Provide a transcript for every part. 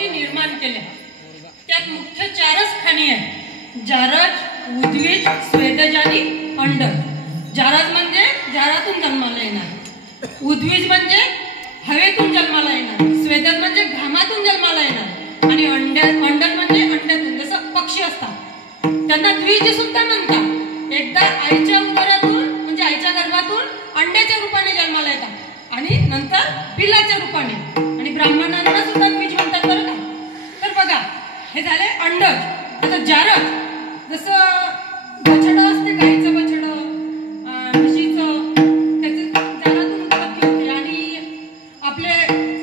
गोष्टी निर्माण केल्या. त्यात मुख्य 4च खाणी आहेत: जारज, उद्वीज, स्वेदज आणि अंडज. जारज म्हणजे जारातून जन्माला येणार, उद्वीज म्हणजे हवेतून जन्माला येणार, स्वेदज म्हणजे घामातून जन्माला येणार आणि अंडज म्हणजे अंड्यातून. जसं पक्षी असतात त्यांना द्विज सुद्धा म्हणतात. एकदा आईच्या उदरातून म्हणजे आईच्या गर्भातून अंड्याच्या रूपाने जन्माला येतात आणि नंतर पिलाच्या रूपाने. आणि ब्राह्मणांना सुद्धा द्विज म्हणतात बरं का. तर बघा, हे झाले अंडज. आता जारज, जसं बछडं असते, गाईचं बछडं, म्हशीचं, त्याचं जारातून उत्पत्ती होते आणि आपले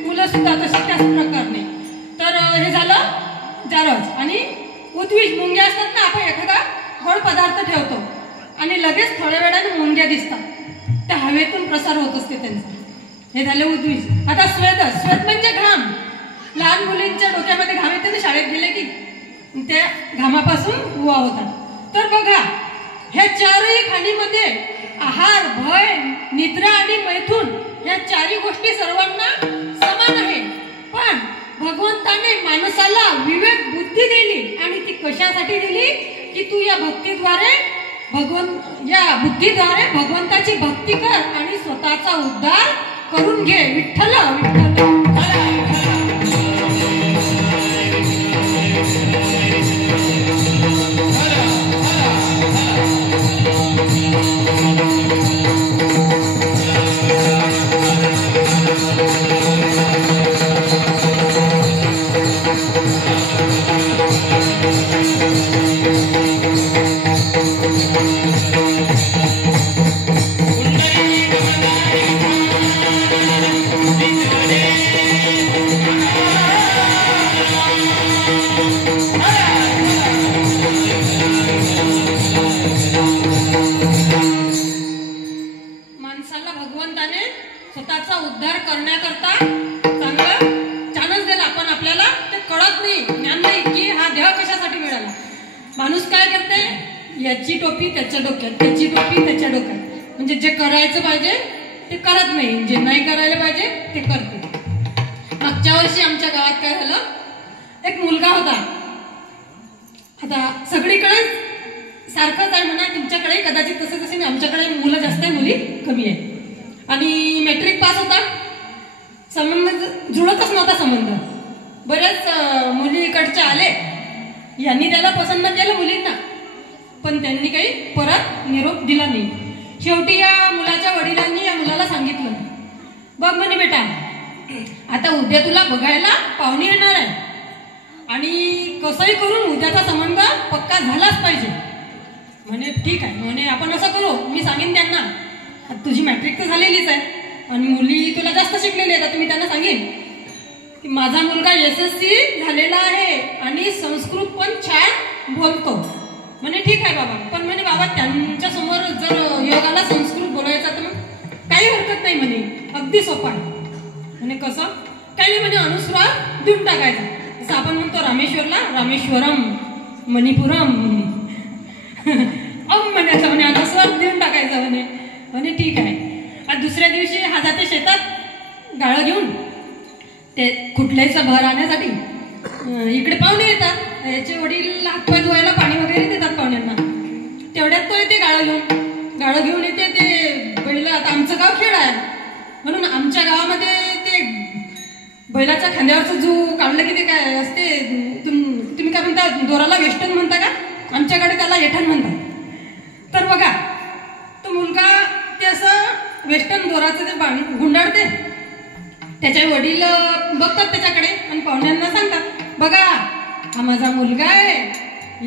मुलं सुद्धा तसे त्याच प्रकारे. तर हे झालं जारज. आणि उद्वीज, मुंग्या असतात ना, आपण एखादा गोड पदार्थ ठेवतो आणि लगेच थोड्या वेळाने मुंग्या दिसतात, त्या हवेतून प्रसार होत असते त्यांचा. हे झाले उद्वीज. आता स्वेदज, स्वेद म्हणजे घाम. लहान मुलींच्या डोक्यामध्ये घाम येते ना शाळेत गेले की, त्या घामापासून उवा होतात. तर बघा, ह्या 4ही खाणीमध्ये आहार, भय, निद्रा आणि मैथून ह्या 4ही गोष्टी सर्वांना समान आहे. पण भगवंताने माणसाला विवेक बुद्धी दिली आणि ती कशासाठी दिली की तू या बुद्धीद्वारे भगवंताची भक्ती कर आणि स्वतःचा उद्धार करून घे. विठ्ठल विठ्ठल. माणसाला भगवंताने स्वतःचा उद्धार करण्याकरता चांगला चानस दिला, पण आपल्याला ते कळत नाही, ज्ञान नाही की हा देह कशासाठी मिळाला. माणूस काय करते, याची टोपी त्याच्या डोक्यात, त्याची टोपी त्याच्या डोक्यात. म्हणजे जे करायचं पाहिजे ते करत नाही, जे नाही करायला पाहिजे ते करते. मागच्या वर्षी आमच्या गावात काय झालं, एक मुलगा होता. आता सगळीकडे सारखंच आहे म्हणा, तुमच्याकडे कदाचित तसं तसे, आमच्याकडे मुलं जास्त आहे, मुली कमी आहे. आणि मॅट्रिक पास होता, संबंध जुळतच नव्हता संबंध. बरेच मुली इकडच्या आले, यांनी त्याला पसंत केलं मुलींना, पण त्यांनी काही परत निरोप दिला नाही. शेवटी या मुलाच्या वडिलांनी या मुलाला सांगितलं, बघ म्हणे बेटा, आता उद्या तुला बघायला पाहुणे येणार आहे आणि कसंही करून उद्याचा संबंध पक्का झालाच पाहिजे. म्हणे ठीक आहे. म्हणे आपण असं करू, मी सांगेन त्यांना, तुझी मॅट्रिक तर झालेलीच आहे आणि मुली तुला जास्त शिकलेली आहेत, आता मी त्यांना सांगेन की माझा मुलगा SSC झालेला आहे आणि संस्कृत पण छान बोलतो. म्हणे ठीक आहे बाबा, पण म्हणे बाबा त्यांच्या समोर जर योगाला संस्कृत बोलायचं तर मग काही हरकत नाही म्हणे, अगदी सोपा आहे. म्हणे कसं, काही नाही म्हणे, अनुस्वार देऊन टाकायचा. जसं आपण म्हणतो रामेश्वरला रामेश्वरम, मणिपुरम म्हणायचं, म्हणे अनुस्वार देऊन टाकायचा. म्हणे म्हणे ठीक आहे. आणि दुसऱ्या दिवशी हा जाते शेतात गाळं घेऊन, ते कुठल्याचा भर आणण्यासाठी. इकडे पाहुणे येतात, याचे वडील हातपाय धुवायला पाणी वगैरे देतात पाहुण्यांना. तेवढ्यात तो येते गाळं घेऊन येते. ते बैल, आता आमचं गाव खेड आहे म्हणून आमच्या गावामध्ये ते बैलाच्या खांद्यावरचं जो काढलं की ते काय असते, तुम्ही काय म्हणता, दोराला वेस्टर्न म्हणता का, आमच्याकडे त्याला येठण म्हणतात. तर बघा, तो मुलगा ते असं वेस्टर्न दोराचं ते गुंडाळते. त्याचे वडील बघतात त्याच्याकडे आणि पाहुण्यांना सांगतात, बघा हा माझा मुलगा आहे,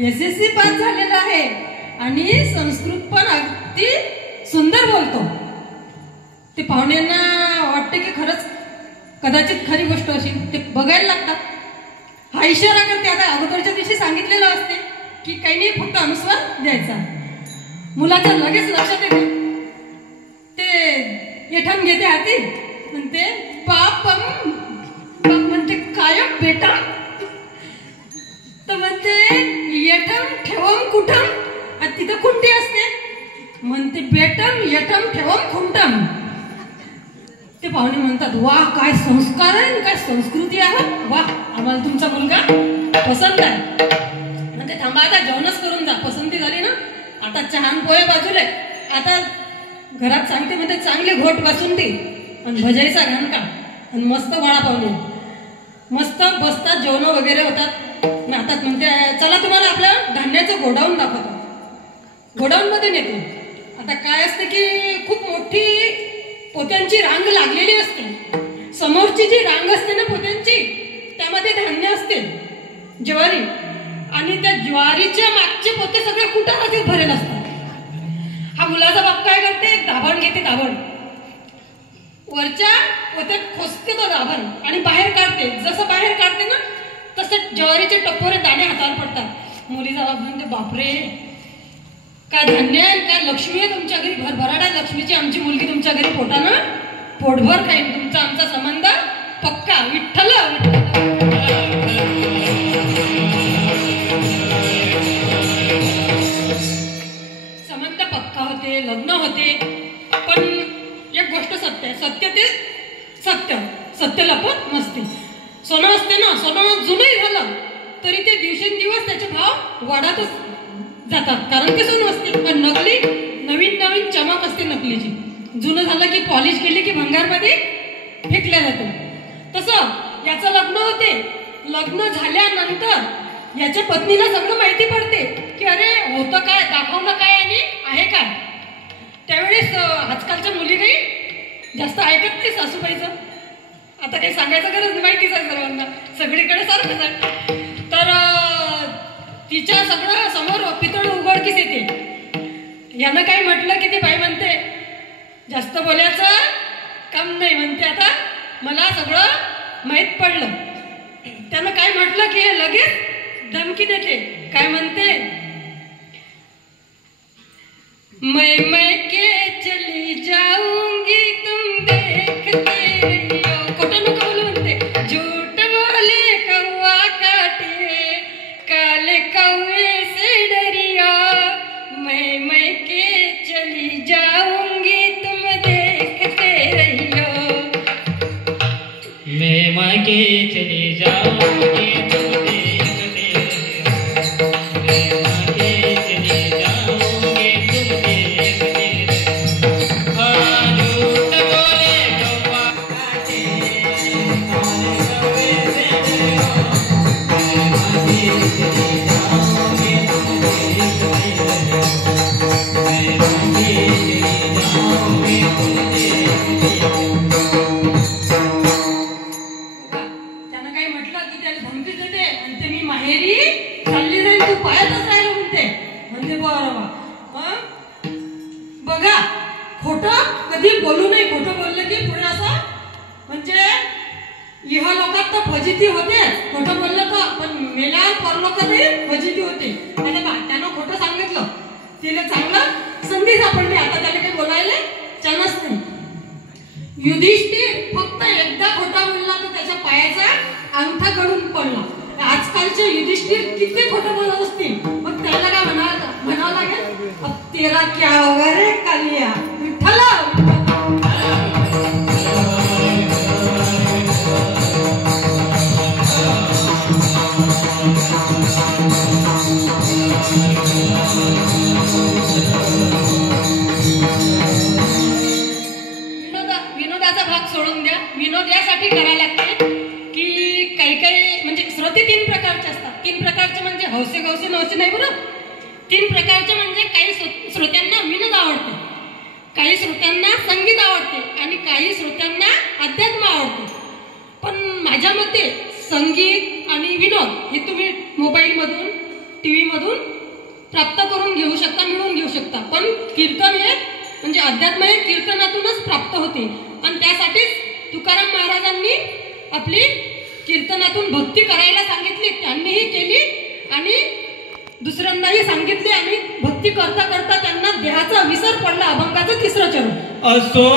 SSC पास झालेला आहे आणि संस्कृत पण अगदी सुंदर बोलतो. ते पाहुण्यांना वाटते की खरंच कदाचित खरी गोष्ट अशी, ते बघायला लागतात. हा इशारा करते. आता अगोदरच्या दिवशी सांगितलेलं असते की काही नाही, फक्त अनुस्वार द्यायचा. मुलाच्या लगेच लक्षात येते, ते येठण घेते हाती, म्हणते बाप म्हणते काय बेटा, तर म्हणते येठम ठेवम कुठम, आणि तिथं कुंटी असते, म्हणते बेटम येठम ठेवम खुंटम. ते पाहुणे म्हणतात, वा काय संस्कार आहे, काय संस्कृती आहे, वा आम्हाला तुमचा मुलगा पसंत आहे. म्हणते थांबा आता जेवणच करून जा, पसंती झाली ना आता चहान पोहे बाजूले, आता घरात सांगते म्हणते चांगली घोट बासुंदी आणि भजाईचा घाणका आणि मस्त वडापाव, मस्त बसतात, जेवण वगैरे होतात. आता म्हणते चला तुम्हाला आपल्या धान्याचं गोडाऊन दाखवतो. गोडाऊन मध्ये नेतो. आता काय असते की खूप मोठी पोत्यांची रांग लागलेली असते. समोरची जी रांग असते ना पोत्यांची, त्यामध्ये धान्य असते ज्वारी, आणि त्या ज्वारीच्या मागचे पोते सगळे कुटारात भरेल असतात. हा मुलाचा बाप काय करते, दाभण घेते, दाभण वरच्या पोत्यात खोसते तो दाभण आणि बाहेर काढते. जसं बाहेर काढते ना तसं ज्वारीचे टप्पोरे दाणे हातावर पडतात. मुलीचा बाप म्हणते बापरे काय धान्य आहे, काय लक्ष्मी आहे तुमच्या घरी, भरभराट आहे लक्ष्मीची, आमची मुलगी तुमच्या घरी पोटानं पोटभर खाईन, तुमचा आमचा संबंध पक्का. विठ्ठल संबंध पक्का होते, लग्न होते. पण एक गोष्ट सत्य आहे, सत्य ते सत्य, सत्य लपत नसते. सोनं असते ना, सोनं जुनही झालं तरी ते दिवसेंदिवस त्याचे भाव वाढतच जातात, कारण ते सोनं असते. पण नकली नवीन नवीन चमक असते नकलीची. जुनं झालं की पॉलिश केली की भंगारमध्ये फेकल्या जाते. तसं याचं लग्न होते. लग्न झाल्यानंतर याच्या पत्नीला सगळं माहिती पडते की अरे होतं काय, दाखवलं काय आणि आहे काय. त्यावेळेस आजकालच्या मुली काही जास्त ऐकत नाही सासूबाईचं. आता काही सांगायचं गरज नाही, माहितीच आहे सर्वांना, सगळीकडे सारखंच आहे. तर तिच्या सगळं समोर पितळ उघडकीस येते. यानं काही म्हटलं की ती बाई म्हणते जास्त बोलायचं काम नाही, म्हणते आता मला सगळं माहीत पडलं. त्यानं काय म्हटलं की हे लगेच धमकी देते. काय म्हणते, मैं के चली जाऊंगी तुम देखते रहियो. खोटं नको बोलू म्हणते. झूठ बोले कौवा काटे, काले कौवे से डरियो. मैं के चली जाऊंगी तुम देखते रहियो. मैं के चली जाऊंगी तुम देखते रहियो. मैं के चली जाऊंगी तुम देखते रहियो. हाँ झूठ बोले कौवा काटे, काले कौवे से डरियो. मैं के चली जाऊंगी तुम देखते रहियो. मैं के चली जाऊंगी तुम देखते रहियो. त्यानं काय म्हटलं की त्याला धमकी देते आणि ते मी माहेरी चालली जाईल, तू पायातच राहिलं म्हणते. म्हणते बरं बघा, खोटं कधी बोलू नये. खोटं बोललं की पुढे असं म्हणजे इहा लोकात तर फजिती होते खोटं बोललं तर, पण मेल्यावर परलोकातही फजिती होते. त्यानं खोटं सांगितलं, तिला चांगलं संधी सापडली. आता त्याला काही बोलायला चान्स नाही. युधिष्ठिर फक्त एकदा खोटा बोलला तर त्याच्या पायाचा अंगठा गळून पडला. आजकालचे युधिष्ठिर किती खोटं बोलत असतील, मग त्याला काय म्हणावं लागेल, अब तेरा क्या होगा रे कालिया. विठ्ठल विनोदाचा भाग सोडून द्या. विनोद यासाठी करायला लागते की काही काही म्हणजे श्रोते तीन प्रकारचे असतात. तीन प्रकारचे म्हणजे हौसे गौसे नवसे नाही बरं. तीन प्रकारचे म्हणजे काही श्रोत्यांना विनोद आवडते, काही श्रोत्यांना संगीत आवडते आणि काही श्रोत्यांना अध्यात्म आवडते. पण माझ्या मते संगीत आणि विनोद हे तुम्ही मोबाईलमधून टीव्ही मधून प्राप्त करून घेऊ शकता, मिळवून घेऊ शकता. पण कीर्तन हे म्हणजे अध्यात्म हे कीर्तनातूनच प्राप्त होते. आणि त्यासाठीच तुकाराम महाराजांनी आपली कीर्तनातून भक्ती करायला सांगितली, त्यांनीही केली आणि दुसऱ्यांनाही सांगितले. आणि भक्ती करता करता त्यांना देहाचा विसर पडला. अभंगाचं तिसरं चरण असो.